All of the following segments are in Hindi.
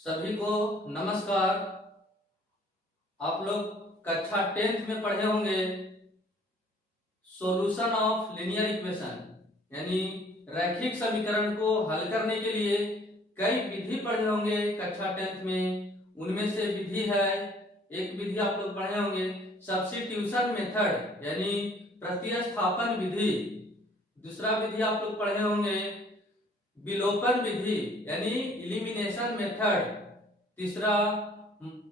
सभी को नमस्कार। आप लोग कक्षा 10th में पढ़े होंगे सॉल्यूशन ऑफ लीनियर इक्वेशन, यानी रैखिक समीकरण को हल करने के लिए कई विधि पढ़े होंगे कक्षा 10th में। उनमें से विधि है, एक विधि आप लोग पढ़े होंगे सब्स्टिट्यूशन मेथड यानी प्रतिस्थापन विधि। दूसरा विधि आप लोग पढ़े होंगे विलोपन विधि यानी इलिमिनेशन मेथड। तीसरा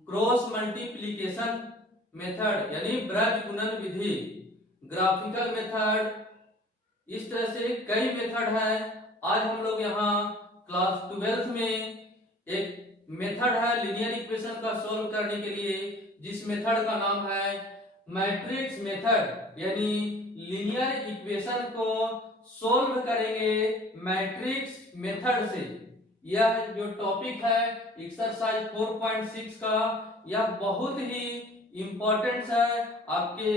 क्रॉस मल्टीप्लिकेशन मेथड यानी ब्रज गुणन विधि, ग्राफिकल मेथड। इस तरह से कई मेथड है। आज हम लोग यहाँ क्लास 12th में एक मेथड है लीनियर इक्वेशन का सॉल्व करने के लिए, जिस मेथड का नाम है मैट्रिक्स मेथड, यानी लीनियर इक्वेशन को सॉल्व करेंगे मैट्रिक्स मेथड से। यह जो टॉपिक है एक्सरसाइज 4.6 का, यह बहुत ही इंपॉर्टेंट है आपके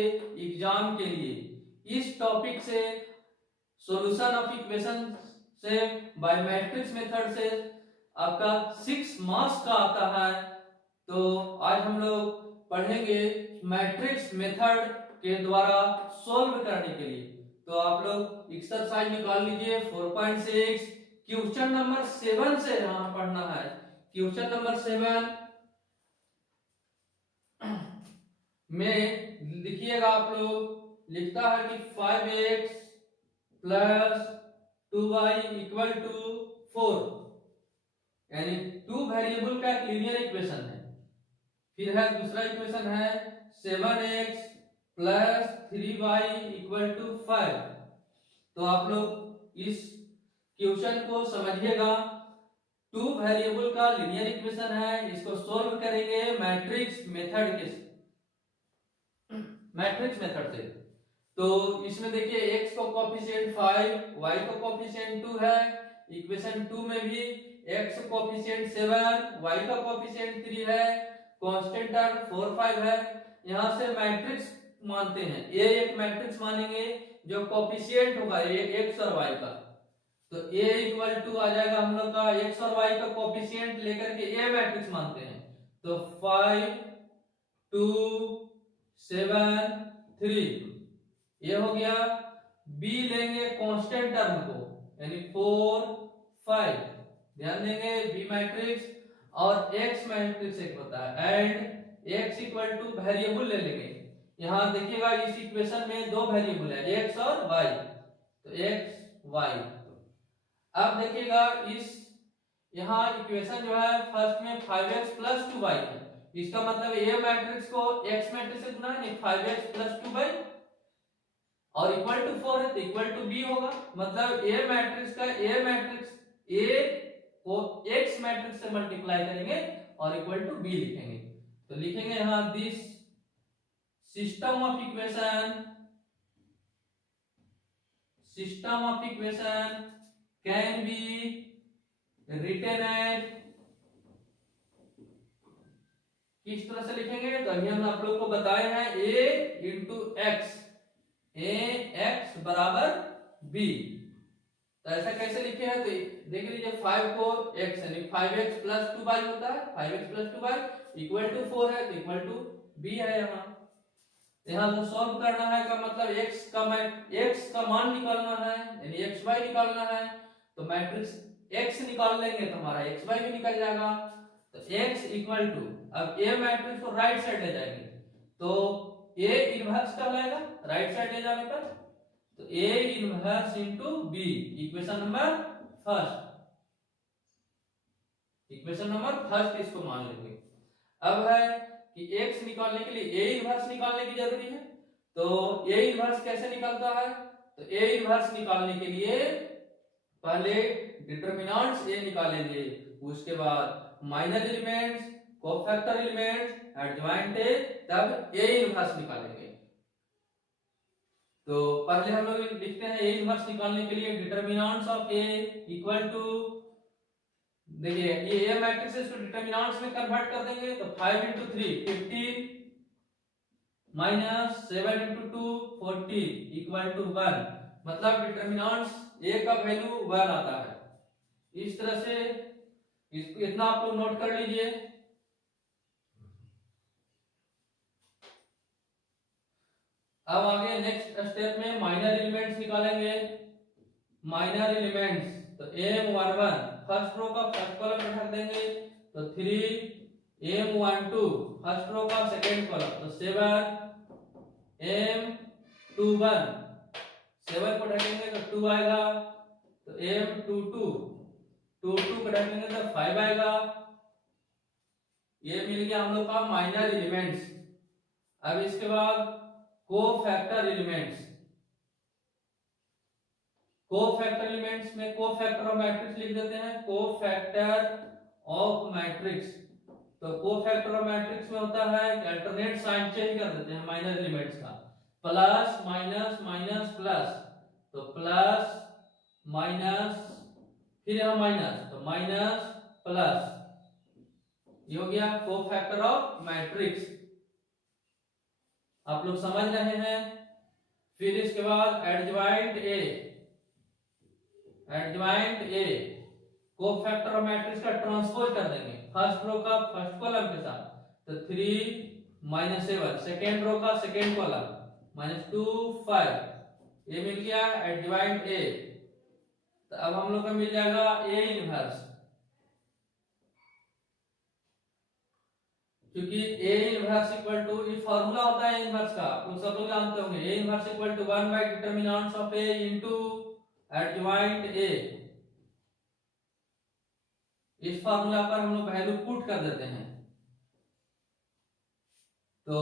एग्जाम के लिए। इस टॉपिक से सॉल्यूशन ऑफ इक्वेशन से बाय मैट्रिक्स मेथड से आपका 6 मार्क्स का आता है। तो आज हम लोग पढ़ेंगे मैट्रिक्स मेथड के द्वारा सॉल्व करने के लिए। तो आप लोग एक्सरसाइज निकाल लीजिए 4.6, क्वेश्चन नंबर 7 से यहाँ पढ़ना है। क्वेश्चन नंबर 7 में लिखिएगा आप लोग, लिखता है कि 5x plus 2y equal to 4, यानी 2 वेरिएबल का एक लीनियर इक्वेशन है। फिर है दूसरा इक्वेशन है 7x plus 3y equal to 5। तो आप लोग इस क्वेश्चन को समझिएगा। 2 वेरिएबल का लीनियर इक्वेशन है, इसको सॉल्व करेंगे मैट्रिक्स मेथड से। तो इसमें देखिए x को कोफिशिएंट 5, y को कोफिशिएंट 2 है। इक्वेशन 2 में भी x कोफिशिएंट 7, y का कोफिशिएंट 3 है, कांस्टेंट टर्म 4, 5 है। यहां से मैट्रिक्स मानते हैं, ये एक मैट्रिक्स मानेंगे जो कोफिशिएंट होगा x और y का। तो a इक्वल टू आ जाएगा हम लोग का x और y का कोफिशिएंट लेकर के a मैट्रिक्स मानते हैं। तो 5, 2, 7, 3 ये हो गया। b लेंगे कांस्टेंट टर्म को, यानी 4, 5, ध्यान देंगे b मैट्रिक्स। और x मैट्रिक्स एक होता है and x equal two variable ले लेंगे। यहां देखिएगा इस इक्वेशन में दो वेरिएबल है x और y, तो x y। अब देखिएगा इस यहाँ इक्वेशन जो है फर्स्ट में 5x प्लस 2y है, इसका मतलब a मैट्रिक्स को x मैट्रिक्स से गुना है, 5x प्लस 2y और इक्वल टू 4 है तो इक्वल टू b होगा। मतलब a मैट्रिक्स का a को x मैट्रिक्स से मल्टीप्लाई करेंगे और इक्वल टू b लिखेंगे। तो लिखेंगे यहां this system of equation can be written as, किस तरह से लिखेंगे तो अभी हम आप लोग को बताए हैं a इंटू एक्स, ax बराबर b। तो ऐसा कैसे लिखे हैं तो देख लीजिए 5 को x यानी 5x प्लस 2y होता है, 5x plus 2y equal to 4 है तो इक्वल टू b है। यहाँ तो सॉल्व करना है का मतलब x का मान निकालना है यानी xy निकालना है। तो मैट्रिक्स x निकाल लेंगे तो हमारा xy भी निकल जाएगा। तो x इक्वल टू, अब a मैट्रिक्स को राइट साइड ले जाएंगे तो a इनवर्स कब आएगा राइट साइड ले जाने पर, तो a inverse into b, equation number first इसको मान लेंगे। अब है कि x निकालने के लिए a इनवर्स निकालने की जरूरी है। तो a इनवर्स कैसे निकलता है तो a इनवर्स निकालने के लिए पहले डिटरमिनेंट्स a निकालेंगे, उसके बाद माइनर एलिमेंट्स, कोफैक्टर एलिमेंट्स, एडजॉइंटेज, तब a इनवर्स निकालेंगे। तो पहले हम लोग लिखते हैं a इनवर्स निकालने के लिए determinants of a equal to, देखिए ये a मैट्रिक्स को डिटरमिनेंट्स में कन्वर्ट कर देंगे तो 5 into 3 15 minus 7 into 2 40 equal to 1। मतलब डिटरमिनेंट्स a का वैल्यू 1 आता है। इस तरह से इसको इतना आप लोग नोट कर लीजिए। अब आगे नेक्स्ट स्टेप में माइनर एलिमेंट्स निकालेंगे। माइनर एलिमेंट्स तो M11 फर्स्ट रो का फर्स्ट कॉलम में रख देंगे, तो 3 M12 फर्स्ट रो का सेकंड कॉलम, तो 7 M21 7 को ढकेंगे तो 2 आएगा, तो M22 22 को ढकेंगे तो 5 आएगा। ये मिल गया हम लोग का माइनर एलिमेंट्स। अब इसके बाद कोफैक्टर एलिमेंट्स। कोफैक्टर एलिमेंट्स में कोफैक्टर ऑफ मैट्रिक्स लिख देते हैं, कोफैक्टर ऑफ मैट्रिक्स। तो कोफैक्टर ऑफ मैट्रिक्स में होता है कि अल्टरनेट साइन चेंज कर देते हैं माइनर एलिमेंट्स का, प्लस माइनस माइनस प्लस, तो प्लस माइनस फिर यहां माइनस, तो माइनस प्लस, ये हो गया कोफैक्टर ऑफ मैट्रिक्स। आप लोग समझ रहे हैं। फिर इसके बाद adjoint A. Adjoint A cofactor of matrix का ट्रांसपोज कर देंगे फर्स्ट रो का फर्स्ट कॉलम के साथ, तो 3 7 सेकेंड रो का सेकेंड कॉलम -2 5, ये मिल गया एडजॉइंट ए। तो अब हम लोग का मिल जाएगा ए इनवर्स। क्योंकि ए इनवर्स इक्वल टू, ये फार्मूला होता है ए इनवर्स का, आप लोग सब लोग जानते होंगे, A inverse equal to 1 by determinants of A into adjoint A. इस फार्मूला पर हम लोग वैल्यू पुट कर देते हैं, तो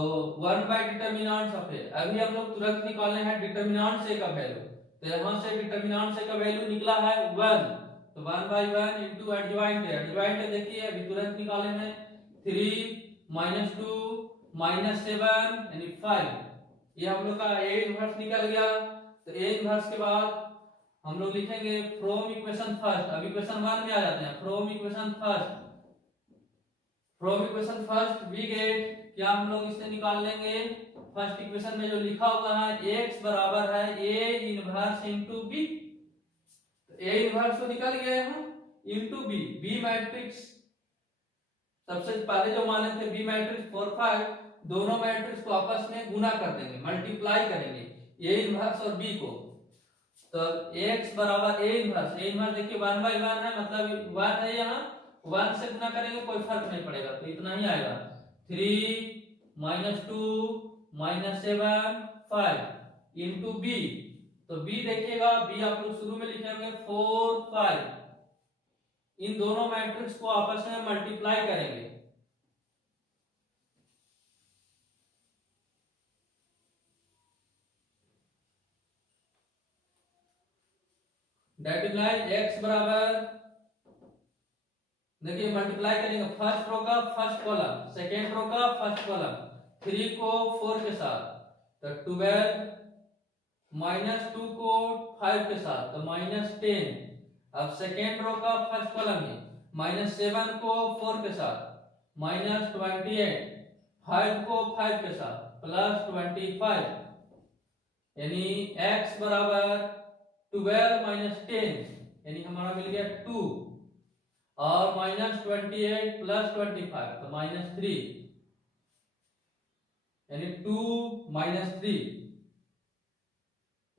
1 बाय डिटरमिनेंट्स ऑफ ए। अभी हम लोग तुरंत निकालने हैं डिटरमिनेंट्स ए का वैल्यू, तो यहां से डिटरमिनेंट्स ए का वैल्यू निकला है 1, तो 1 by 1 into adjoint A. Adjoint A देखिए अभी तुरंत निकाले हैं, 3 -2 -7 यानी 5, ये हम लोग का ए इनवर्स निकल गया। तो ए इनवर्स के बाद हम लोग लिखेंगे फ्रॉम इक्वेशन फर्स्ट। अब इक्वेशन 1 में आ जाते हैं, from equation first. From equation first we get, क्या हम लोग इससे निकाल लेंगे, फर्स्ट इक्वेशन में जो लिखा हुआ है x बराबर है a इनवर्स इनटू b, तो a इनवर्स तो निकल गया यहाँ इनटू b। b मैट्रिक्स सबसे पहले जो माने थे b मैट्रिक्स 4 5, दोनों मैट्रिक्स को आपस में गुना कर देंगे, मल्टीप्लाई करेंगे a इनवर्स और b को। तो x बराबर a इनवर्स, a इनवर्स देखिए 1 बाय 1 है, मतलब 1 है, यहाँ 1 से गुना करेंगे कोई फर्क नहीं पड़ेगा, तो इतना ही आएगा। 3 -2 -7 5 इनटू b, तो b देखिएगा, b आप लोग शुरू में लिखेंगे 4 5, इन दोनों मैट्रिक्स को आपस में मल्टीप्लाई करेंगे। दैट इज लाइक x बराबर, देखिए मल्टीप्लाई करेंगे फर्स्ट रो का फर्स्ट कॉलम, सेकेंड रो का फर्स्ट कॉलम, 3 को 4 के साथ, तो 12 -2 को 5 के साथ, तो -10। अब सेकेंड रो का फर्स्ट कॉलम में -7 को 4 के साथ, -28, 5 को 5 के साथ, +25, यानी x बराबर 12 - 10, यानी हमारा मिल गया 2, और -28 + 25 तो -3, यानी 2 - 3,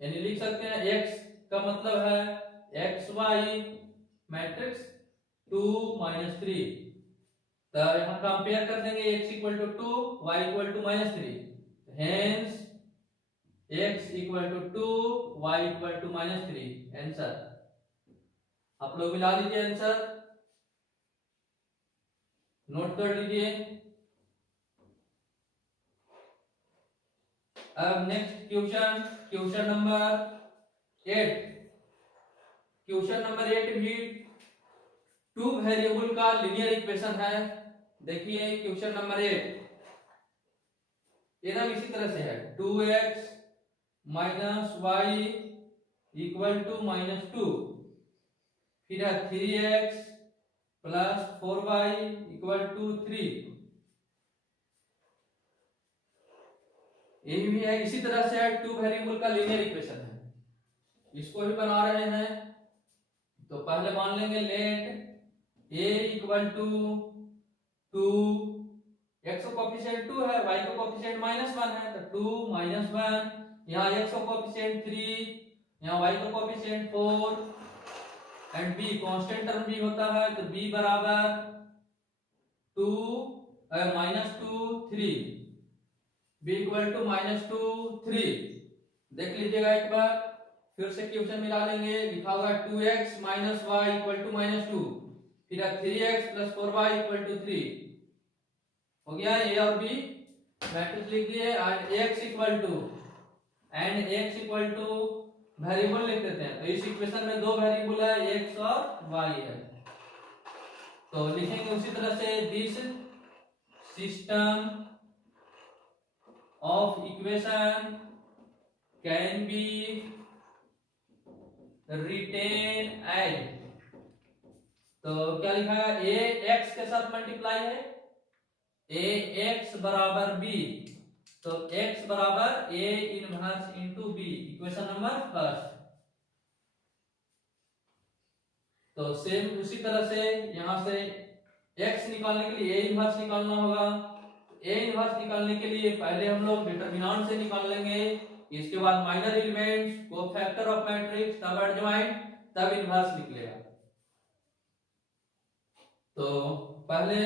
यानी लिख सकते हैं x का मतलब है xy मैट्रिक्स 2 - 3। तो यहां कंपेयर कर देंगे, x = 2 y = -3, hence x = 2 y = -3, answer. आप लोग मिला लीजिए आंसर, नोट कर लीजिए। अब next question, question number 8। Question number 8 भी 2 वेरिएबल का लीनियर इक्वेशन है। देखिए क्वेश्चन नंबर 8 एकदम इसी तरह से है, 2x - y = -2, फिर है 3x + 4y = 3, ये भी है इसी तरह से है, 2 वेरिएबल का लीनियर इक्वेशन है। इसको भी बना रहे हैं, तो पहले मान लेंगे let a equal to 2, x का कोफिशिएंट 2 है, y का कोफिशिएंट -1 है, तो 2 -1, यहाँ x का कोफिशिएंट 3, यहाँ y का coefficient 4 and b constant term भी होता है, तो b बराबर 2 -2 3, b इक्वल टू -2 3। देख लीजिएगा एक बार, फिर से क्वेश्चन मिला लेंगे। लिखा होगा 2x - y इक्वल टू -2, फिर 3x + 4y इक्वल टू 3। हो गया a और b, मैट्रिक्स लिख दिए। And x equal two variable लिख देते हैं, तो इस इक्वेशन में दो वेरिएबल है, x और y है, तो लिखेंगे उसी तरह से this system of equation can be written as, तो क्या लिखा है, a x के साथ मल्टीप्लाई है, a x बराबर b, तो x बराबर a inverse into b, equation number first. तो सेम उसी तरह से यहां से x निकालने के लिए a इनवर्स निकालना होगा। a इनवर्स निकालने के लिए पहले हम लोग डिटरमिनेंट से निकाल लेंगे, इसके बाद minor elements, cofactor of matrix, तब एडजॉइंट, तब इनवर्स निकलेगा। तो पहले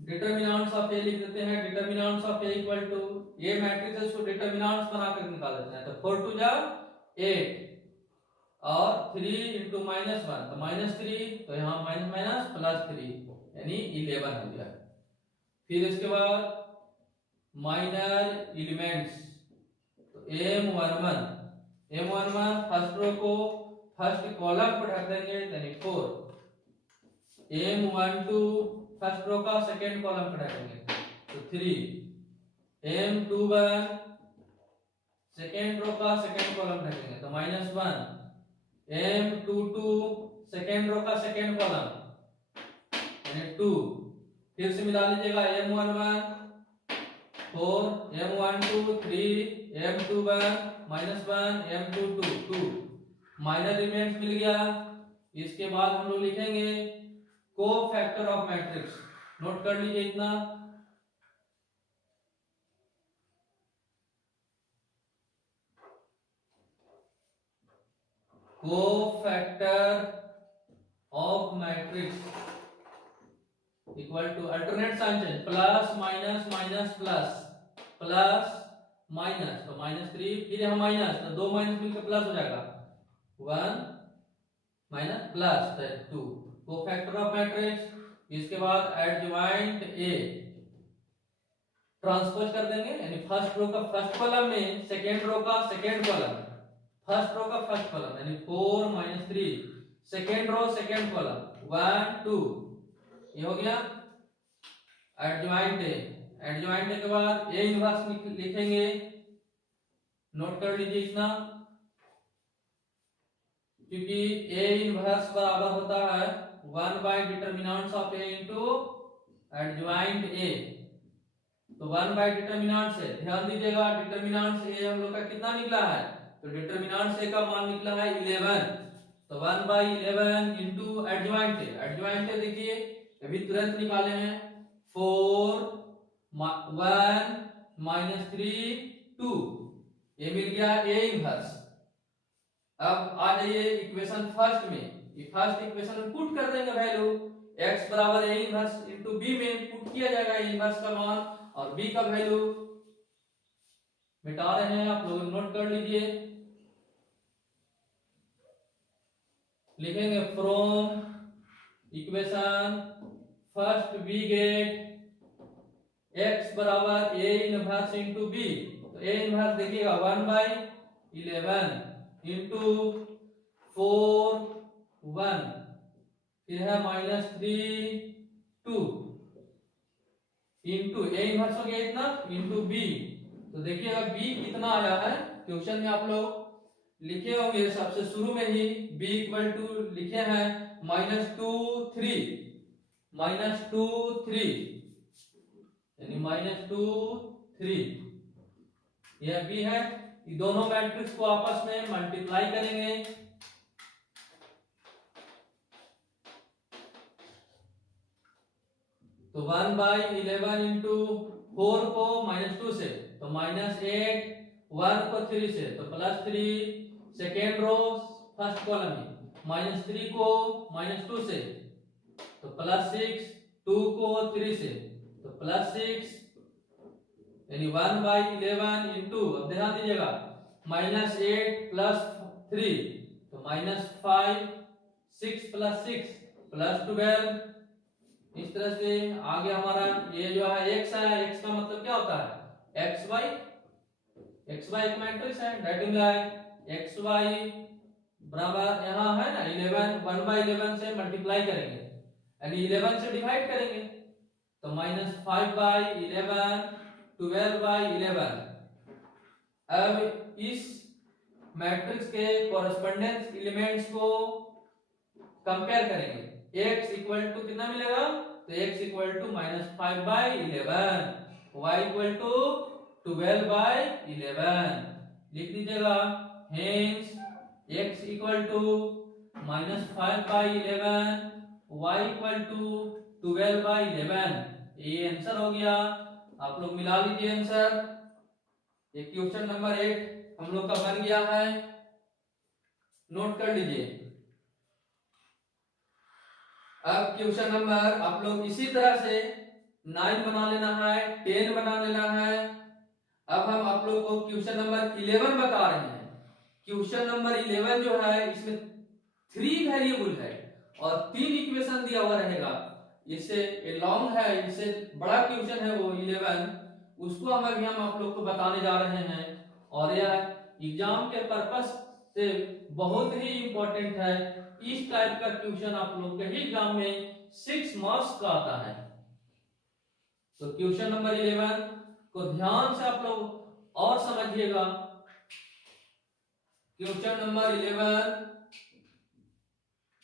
डिटरमिनेंट्स ऑफ a लिख देते हैं। Determinants of a equal to, ये मैट्रिक्स को डिटरमिनेंट्स बनाकर निकाल देते हैं, तो 4 2 जा 8 और 3 into -1, तो -3, तो यहाँ माइनस +3 यानी 11 हो गया। फिर इसके बाद माइनर एलिमेंट्स, तो m11 फर्स्ट रो को फर्स्ट कॉलम पर ढक देंगे, यानी 4, m12 फर्स्ट रो का सेकंड कॉलम पर ढकेंगे, तो 3, m21 सेकंड रो का सेकंड कॉलम ढकेंगे, तो -1, m22 सेकंड रो का सेकंड कॉलम यानी 2, फिर से मिला लीजिएगा, m11 4, m12 3, m21 -1, m22 2, minor elements मिल गया। इसके बाद हम लोग लिखेंगे कोफैक्टर ऑफ मैट्रिक्स, नोट कर लीजिए इतना, cofactor of matrix equal to alternate sign change, plus minus minus plus, plus minus, तो -3, फिर यहाँ माइनस, तो 2 माइनस मिलकर प्लस हो जाएगा, 1 minus plus 2, cofactor of matrix. इसके बाद एडजॉइंट a ट्रांसपोज कर देंगे, यानी फर्स्ट रो का फर्स्ट कॉलम में सेकंड रो का सेकंड कॉलम, फर्स्ट रो का फर्स्ट कॉलम यानी 4 - 3, सेकंड रो सेकंड कॉलम 1 2, ये हो गया एडजॉइंट a। एडजॉइंट a के बाद a इनवर्स लिखेंगे, नोट कर लीजिए इतना, क्योंकि a इनवर्स बराबर होता है 1 determinants of a into adjoint a, तो 1 डिटरमिनेंट्स है, ध्यान दीजिएगा डिटरमिनेंट्स a हम लोग का कितना निकला है, तो डिटरमिनेंट्स a का मान निकला है 11, तो 1/11 into adjoint a। Adjoint a देखिए अभी तुरंत निकाले हैं, 4 1 -3 2, ये मिल गया a इनवर्स। अब आ जाइए इक्वेशन फर्स्ट में, ये फर्स्ट इक्वेशन में पुट कर देंगे वैल्यू, x बराबर a इनवर्स इनटू b में पुट किया जाएगा a इनवर्स का मान, और b का वैल्यू मिटा रहे हैं, आप लोग नोट कर लीजिए, लिखेंगे from equation first we get x बराबर a इनवर्स इनटू b, तो a इनवर्स देखिएगा 1/11 इंटू 4 1, फिर है -3 2 इंटू a इनवर्स हो गया इतना इंटू b, तो देखिएगा b कितना आया है, क्वेश्चन में आप लोग लिखे होंगे सबसे शुरू में ही b इक्वल टू लिखे हैं -2 3, -2 3 यानी -2 3, यह b है। ये दोनों मैट्रिक्स को आपस में मल्टीप्लाई करेंगे, तो 1/11 इंटू 4 को -2 से, तो -8, 1 को 3 से, तो +3, सेकेंड रो फर्स्ट कॉलम में, -3 को -2 से, तो +6, 2 को 3 से, तो +6, यानी 1/11 इंटू, अब ध्यान दीजिएगा, -8 + 3, तो -5, 6 + 6 +12। इस तरह से आगे हमारा ये जो है x है, x का मतलब क्या होता है, xy एक मैट्रिक्स है, दैट मींस xy बराबर यहाँ है ना 11, 1/11 से मल्टीप्लाई करेंगे, यानी 11 से डिवाइड करेंगे, तो -5/11, 12/11। अब इस मैट्रिक्स के कॉरेस्पोंडेंस एलिमेंट्स को कंपेयर करेंगे, x इक्वल टू कितना मिलेगा, तो x equal to -5/11, y equal to 12/11। लिख दीजिएगा, hence x equal to -5/11, y equal to 12/11। ये आंसर हो गया, आप लोग मिला लीजिए आंसर। ये क्वेश्चन नंबर 8 हम लोग का बन गया है, नोट कर लीजिए। अब क्वेश्चन नंबर आप लोग इसी तरह से 9 बना लेना है, 10 बना लेना है। अब हम आप लोग को क्वेश्चन नंबर 11 बता रहे हैं। क्वेश्चन नंबर 11 जो है इसमें 3 वेरिएबल है और 3 इक्वेशन दिया हुआ रहेगा। इससे लॉन्ग है, इससे बड़ा क्वेश्चन है वो 11, उसको हम आप लोग को बताने जा रहे हैं। और यह एग्जाम के पर्पस से बहुत ही इंपॉर्टेंट है। इस टाइप का क्वेश्चन आप लोग के एग्जाम में 6 मार्क्स का आता है। तो क्वेश्चन नंबर 11 को ध्यान से आप लोग और समझिएगा। क्वेश्चन नंबर 11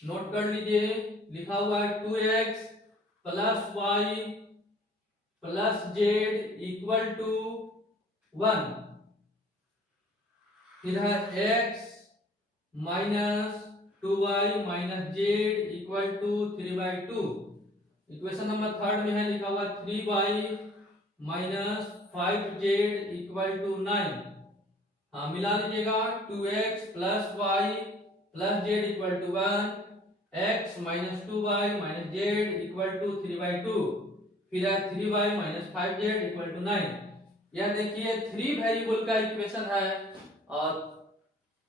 नोट कर लीजिए, लिखा हुआ है 2x + y + z equal to 1। फिर है x - 2y - z equal to 3/2। Equation number 3 में है लिखा हुआ 3y - 5z इक्वल टू 9। हाँ मिला लीजिएगा, 2x + y + z equal to 1, x - 2y - z equal to 3/2। फिर है 3y - 5z इक्वल टू 9। यह देखिए 3 वेरिएबल का इक्वेशन है और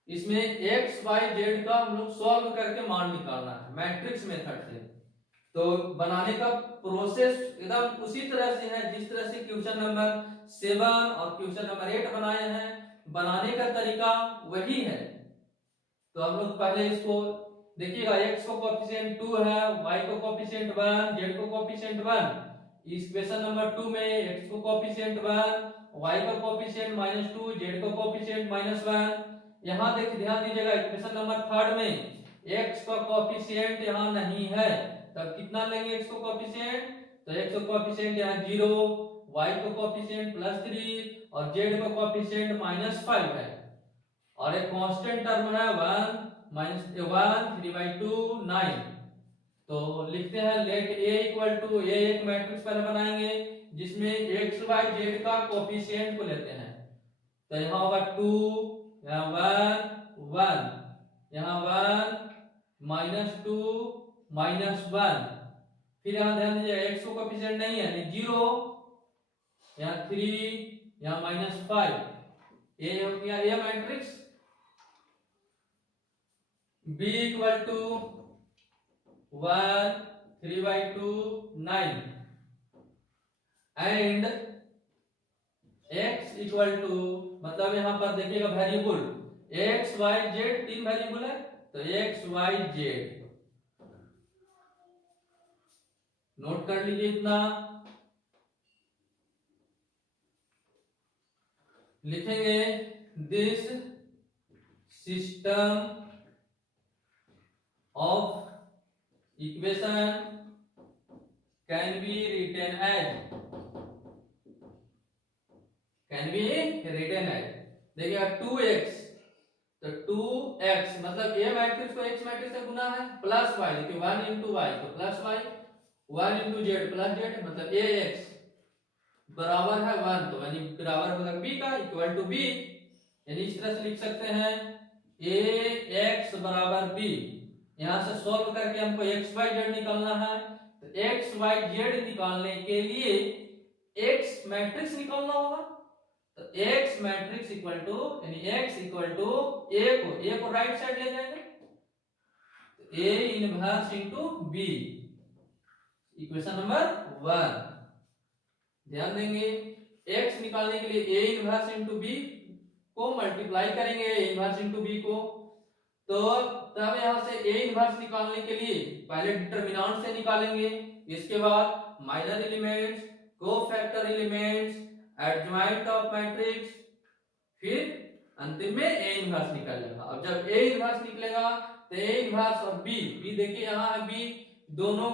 इसमें x y z का हम लोग सॉल्व करके मान निकालना है मैट्रिक्स मेथड से। तो बनाने का प्रोसेस एकदम उसी तरह से है जिस तरह से क्वेश्चन नंबर 7 और क्वेश्चन नंबर 8 बनाए हैं, बनाने का तरीका वही है। तो हम लोग पहले इसको देखिएगा, x को कोएफिशिएंट 2 है, y को कोएफिशिएंट 1, z को कोएफिशिएंट 1। इस क्वेश्चन नंबर 2 में x को कोएफिशिएंट 1, y को कोएफिशिएंट -2, z को कोएफिशिएंट -1। यहाँ देखिए ध्यान दीजिएगा, इक्वेशन नंबर 3 में x का कोएफिशिएंट यहाँ नहीं है, तब कितना लेंगे x को कोएफिशिएंट, तो x को कोएफिशिएंट यहाँ 0, y को कोएफिशिएंट +3 और z को कोएफिशिएंट -5 है और एक कांस्टेंट टर्म है 1 - 1 3/2 9। तो लिखते हैं let a equal to, a एक मैट्रिक्स पहले बनाएंगे जिसमें x y z का कोएफिशिएंट को लेते हैं। तो यहाँ होगा 2, यहाँ 1 1, यहाँ 1 -2 -1। फिर यहाँ ध्यान दीजिए x को कोएफिशिएंट नहीं है, यानी 0, यहाँ 3, यहाँ -5। ये हो गया ये matrix. b equal to 1 3/2 9 and x equal to, मतलब यहां पर देखिएगा variable x y z 3 variable है, तो x y z नोट कर लीजिए। इतना लिखेंगे, this system of equation can be written as, देखिए 2x, तो 2x मतलब a मैट्रिक्स को x मैट्रिक्स से गुना है, प्लस y, देखिए 1 × y तो plus y, 1 into Z plus Z मतलब ए एक्स बराबर है 1, तो यानी बराबर होगा बी का, इक्वल टू बी। यानी इस तरह से लिख सकते हैं ए एक्स बराबर बी। यहां से सॉल्व करके हमको एक्स वाई जेड निकालना है, तो एक्स वाई जेड निकालने के लिए एक्स मैट्रिक्स निकालना होगा। तो एक्स मैट्रिक्स इक्वल टू यानी एक्स इक्वल टू ए को राइट साइड ले जाएंगे, तो A inverse into B, equation number 1। ध्यान देंगे x निकालने के लिए a इनवर्स इंटू बी को मल्टीप्लाई करेंगे a इनवर्स इंटू बी को, तो तब यहां से a इनवर्स निकालने के लिए पहले डिटरमिनेंट से निकालेंगे, इसके बाद minor elements, cofactor elements, adjoint of matrix, फिर अंतिम में a इनवर्स निकल जाएगा। अब जब a इनवर्स निकलेगा तो a इनवर्स और b देखिए यहाँ है b, दोनों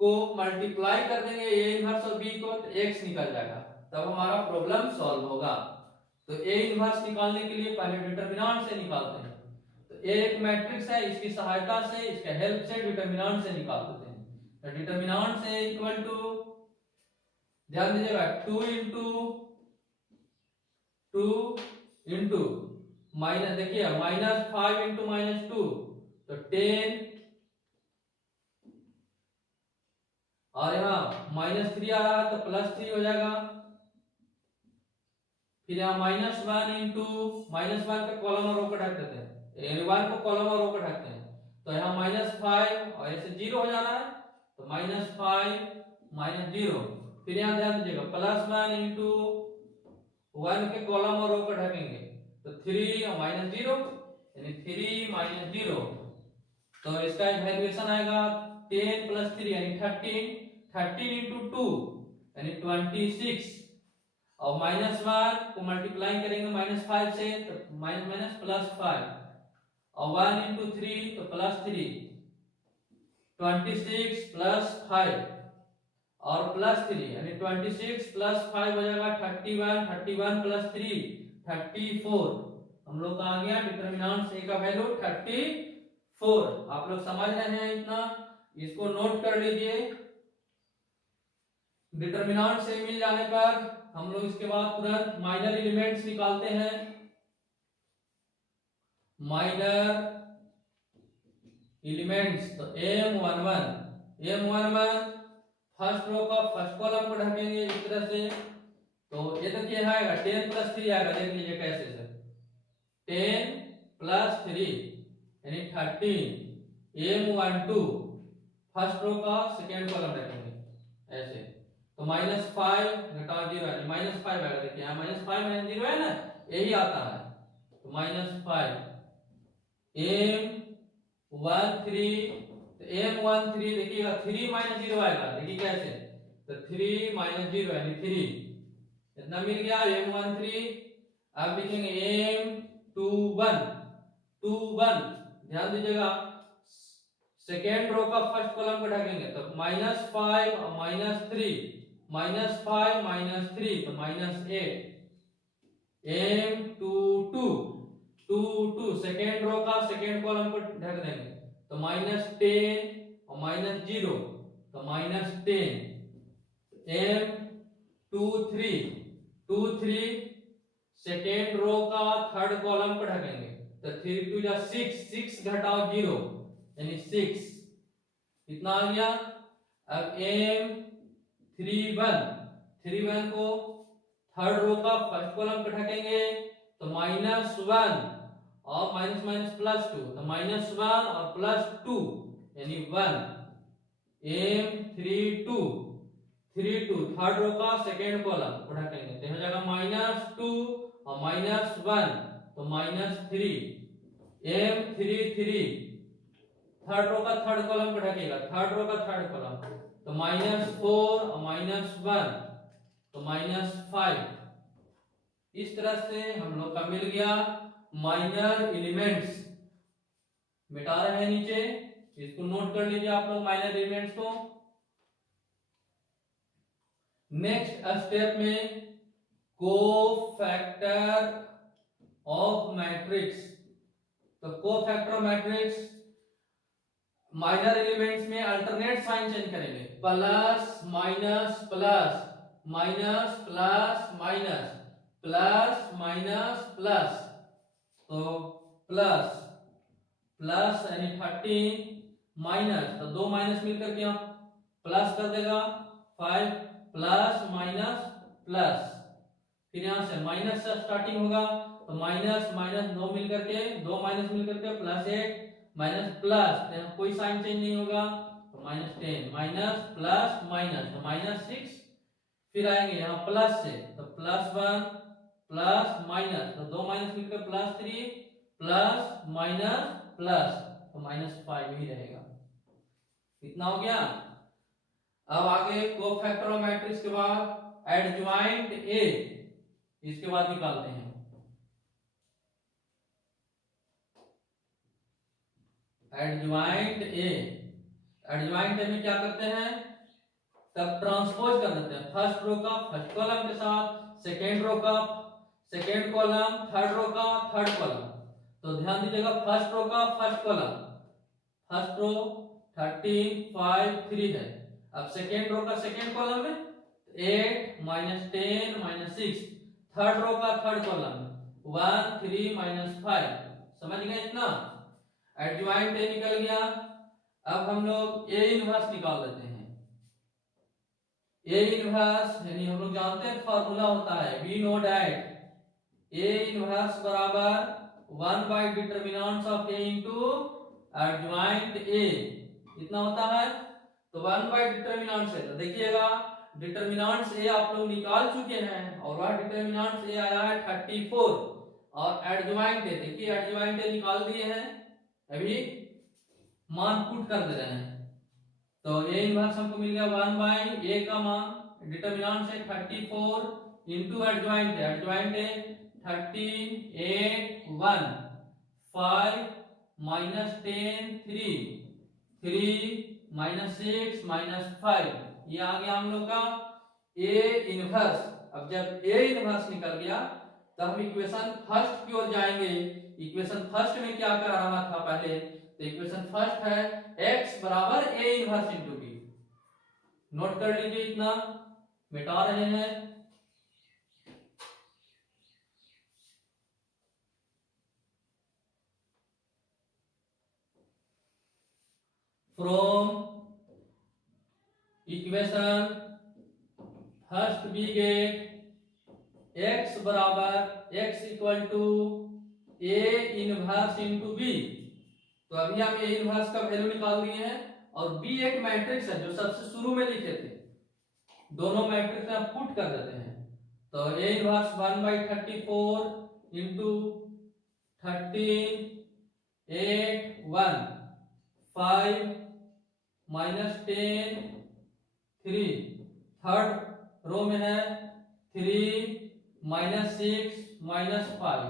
को मल्टीप्लाई कर देंगे a इनवर्स और b को, तो x निकल जाएगा, तब हमारा प्रॉब्लम सॉल्व होगा। तो a इनवर्स निकालने के लिए पहले डिटरमिनेंट से निकालते हैं, तो a एक मैट्रिक्स है, इसकी सहायता से, इसके हेल्प से डिटरमिनेंट से निकाल देते हैं। तो डिटरमिनेंट से इक्वल टू, ध्यान दीजिएगा 2 इंटू माइनस, देखिए माइनस 5 इंटू माइनस 2 तो 10, और यहाँ -3 आ रहा है तो +3 हो जाएगा। फिर यहाँ -1 इंटू -1 का कॉलम और रो को ढक देते हैं, 1 को कॉलम और रो को ढकते हैं, तो यहाँ -5 और ऐसे 0 हो जा रहा है, तो -5 -0। फिर यहाँ ध्यान दीजिएगा +1 इंटू 1 के कॉलम और रो को ढकेंगे, तो 3 और -0 यानी 3 -0, तो इसका इवैल्यूएशन आएगा 10 + 3 यानी 13 इंटू 2 यानी 26, और -1 को मल्टीप्लाई करेंगे -5 से, तो +5, और 1 इंटू 3 तो +3, 26 + 5 और +3 यानी 26 + 5 हो जाएगा 31, 31 + 3 34। हम लोग का आ गया डिटरमिनेंट ए का वैल्यू 34। आप लोग समझ रहे हैं इतना, इसको नोट कर लीजिए। डिटरमिनेंट से मिल जाने पर हम लोग इसके बाद तुरंत माइनर एलिमेंट्स निकालते हैं। माइनर एलिमेंट्स तो M11 फर्स्ट रो का फर्स्ट कॉलम को ढकेंगे इस तरह से, तो ये तो क्या आएगा 10 + 3 आएगा, देख लीजिए कैसे से 10 + 3 यानी 13। M12 फर्स्ट रो का सेकेंड कॉलम रखेंगे ऐसे, तो -5 घटा 0 यानी -5 आएगा, देखिए यहाँ -5 -0 है ना, यही आता है, तो -5। M13 तो M13 देखिएगा 3 -0 आएगा, देखिए कैसे, तो 3 -0 यानी 3, इतना मिल गया M13। अब लिखेंगे M21 ध्यान दीजिएगा सेकेंड रो का फर्स्ट कॉलम को ढकेंगे, तो -5 और -3 -5 -3 तो -8। M22 सेकेंड रो का सेकेंड कॉलम को ढक देंगे, तो -10 और -0 तो -10। M23 सेकेंड रो का थर्ड कॉलम को ढकेंगे, तो 3 2 6 घटाओ 0 यानी 6, कितना आ गया। अब M31 को थर्ड रो का फर्स्ट कॉलम को ढकेंगे, तो -1 और +2 तो -1 और +2 यानी 1। M32 थर्ड रो का सेकेंड कॉलम को ढकेंगे, तो हो जाएगा -2 और -1 तो -3। M33 थर्ड रो का थर्ड कॉलम को ढकेगा, थर्ड रो का थर्ड कॉलम, तो -4 और -1 तो -5। इस तरह से हम लोग का मिल गया माइनर एलिमेंट्स। मिटा रहे हैं नीचे, इसको नोट कर लीजिए आप लोग माइनर एलिमेंट्स को। नेक्स्ट स्टेप में कोफैक्टर ऑफ मैट्रिक्स, तो cofactor of matrix minor elements में अल्टरनेट साइन चेंज करेंगे, plus minus plus minus plus minus plus minus plus, तो प्लस प्लस यानी 13 माइनस, तो दो माइनस मिलकर के यहाँ प्लस कर देगा 5 प्लस माइनस प्लस, फिर यहाँ से माइनस से स्टार्टिंग होगा तो माइनस माइनस दो मिलकर के, दो माइनस मिलकर के प्लस 8 माइनस प्लस, यहाँ कोई साइन चेंज नहीं होगा तो माइनस 10 माइनस प्लस माइनस तो माइनस 6, फिर आएंगे यहाँ प्लस से तो प्लस 1 प्लस माइनस तो दो माइनस मिलकर प्लस 3 प्लस माइनस प्लस तो माइनस 5 ही रहेगा। कितना हो गया? अब आगे कोफैक्टरल मैट्रिक्स के बाद एडज्वाइंट ए, इसके बाद निकालते हैं एडज्वाइंट ए। एडज्वाइंट ए में क्या करते हैं, तब ट्रांसपोज कर देते हैं, फर्स्ट रो का फर्स्ट कॉलम के साथ सेकेंड रो का सेकेंड कॉलम, थर्ड रो का थर्ड कॉलम। तो ध्यान दीजिएगा फर्स्ट रो का फर्स्ट कॉलम, फर्स्ट रो 13 5 3 है। अब सेकेंड रो का सेकेंड कॉलम में 8 माइनस 10 माइनस 6, थर्ड रो का थर्ड कॉलम 1 3 माइनस 5। समझ गए इतना? एडज्वाइंट ए निकल गया। अब हम लोग ए इनवर्स निकाल देते हैं। ए इनवर्स यानी हम लोग जानते हैं फॉर्मूला होता है, we know that A inverse बराबर 1 by determinants of A into adjoint A. कितना होता है? तो 1 बाय डिटरमिनेंट्स है, तो देखिएगा डिटरमिनेंट्स ए आप लोग निकाल चुके हैं और वह डिटरमिनेंट्स ए आया है 34, और एडज्वाइंट ए देखिए एडज्वाइंट ए निकाल दिए हैं, अभी मान पुट कर दे रहे हैं। तो ए इनवर्स हमको मिल गया 1 बाय ए का मान डिटरमिनेंट से 34 इनटू एडज्वाइंट है, एडज्वाइंट है 13 8 1 5 माइनस 10 3 3 माइनस 6 माइनस 5, ये आ गया हम लोग का ए इनवर्स। अब जब ए इनवर्स निकल गया तो हम इक्वेशन फर्स्ट की ओर जाएंगे। इक्वेशन फर्स्ट में क्या कर रहा था पहले, तो इक्वेशन फर्स्ट है x बराबर a inverse into b। Note कर लीजिए, इतना मिटा रहे हैं। From equation first we get x बराबर x equal to a inverse into b। तो अभी हम a इनवर्स का वैल्यू निकाल दिए हैं, और b एक मैट्रिक्स है जो सबसे शुरू में लिखे थे, दोनों मैट्रिक्स में पुट कर देते हैं। तो a inverse 1 by 34 into 13 8 1 5 minus 10 3, third row में है 3 माइनस 6 माइनस 5,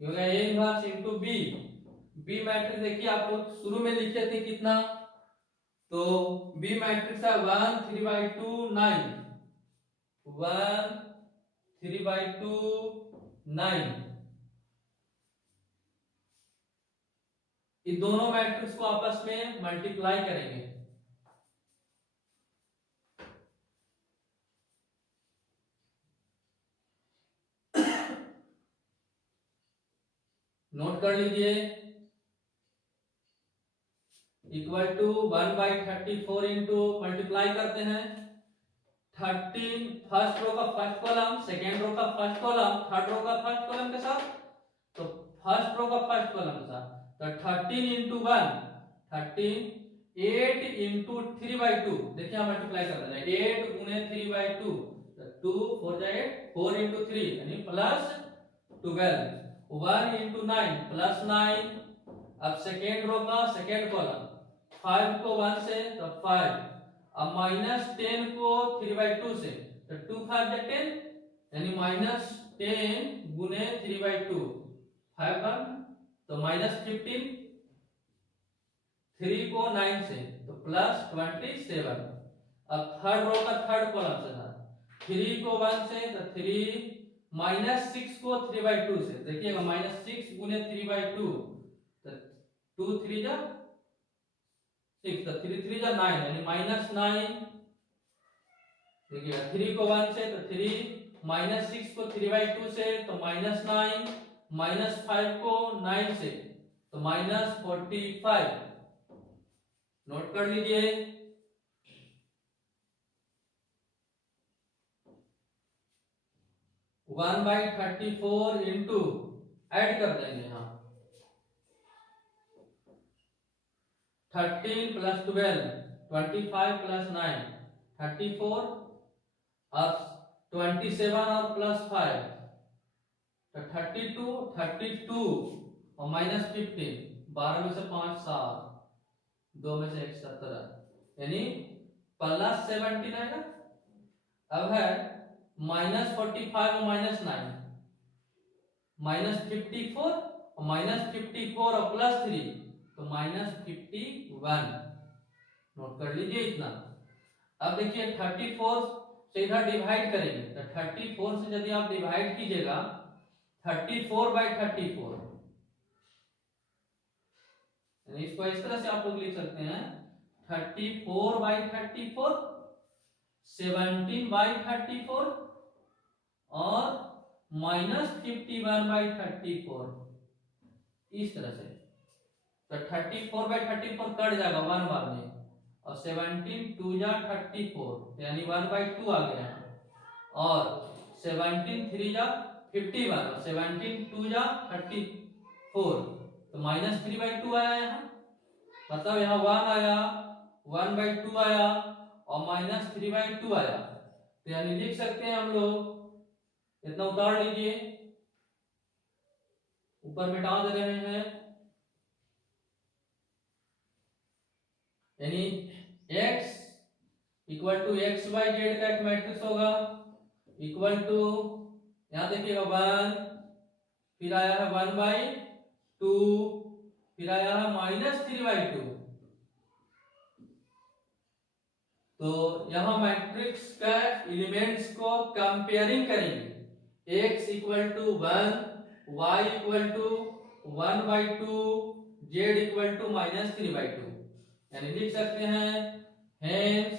ये हो गया a inverse into b। B matrix देखिए आप लोग शुरू में लिखे थे कितना, तो बी मैट्रिक्स है 1 3 बाई 2 9 1 3 बाई 2 9। इन दोनों मैट्रिक्स को आपस में मल्टीप्लाई करेंगे। नोट कर लीजिए, equal to 1 by 34 into multiply करते हैं 13 फर्स्ट रो का फर्स्ट कॉलम, सेकेंड रो का फर्स्ट कॉलम, थर्ड रो का फर्स्ट कॉलम के साथ, तो फर्स्ट रो का फर्स्ट कॉलम के साथ, तो 13 इंटू 1 13 8 इंटू 3 बाई 2, देखिए हम मल्टीप्लाई कर रहे हैं 8 गुने 3 बाई 2, तो 2 4 जाए 4 इंटू 3 यानी प्लस 12, 1 इंटू 9 प्लस 9। अब सेकेंड रो का सेकेंड कॉलम 5 को 1 से तो 5, अब माइनस 10 को 3 बाई 2 से, तो 2 5 जा 10 यानी माइनस 10 गुने 3 बाई 2 5 1, तो माइनस 15, 3 को 9 से तो प्लस 27। अब थर्ड रो का थर्ड कॉलम से था 3 को 1 से तो 3 माइनस 6 को 3 बाई 2 से, देखिएगा माइनस 6 गुने 3 बाई 2, तो 2 3 जा 6, तो 3 3 जा 9 यानी -9। देखिए 3 को 1 से तो 3, -6 को 3/2 से तो -9, -5 को 9 से तो -45। नोट कर लीजिए। 1/34 इंटू ऐड कर देंगे यहाँ 13 + 12 25 + 9 34 और 27 और +5 तो 32 और -15 12 में से 5 7 2 में से 1 17 यानी +17 आएगा। अब है -45 और -9 -54 और -54 और +3 तो -51। नोट कर लीजिए इतना। अब देखिए 34 से इधर डिवाइड करेंगे तो 34 से यदि आप डिवाइड कीजिएगा 34/34 यानी इसको इस तरह से आप लोग लिख सकते हैं 34/34 17/34 और -51/34 इस तरह से। तो 34/34 कट जाएगा 1 बार में और 17 2 जा 34 यानी 1/2 आ गया और 17 3 जा 51 और 17 2 जा 34 तो -3/2 आया यहाँ। मतलब यहाँ 1 आया 1/2 आया और -3/2 आया। तो यानी लिख सकते हैं हम लोग इतना उतार लीजिए ऊपर मिटा दे रहे हैं यानी x इक्वल टू XYZ का एक मैट्रिक्स होगा इक्वल टू यहां देखिएगा 1 फिर आया है 1/2 फिर आया है -3/2। तो यहां मैट्रिक्स का एलिमेंट्स को कंपेयरिंग करेंगे x equal to 1 y equal to 1/2 z equal to -3/2 यानी लिख सकते हैं hence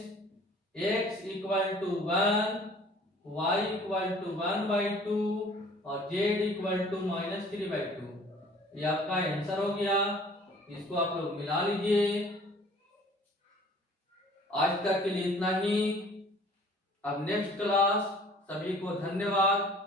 x equal to 1 y equal to 1/2 और z इक्वल टू -3/2। ये आपका आंसर हो गया। इसको आप लोग मिला लीजिए। आज तक के लिए इतना ही। अब नेक्स्ट क्लास। सभी को धन्यवाद।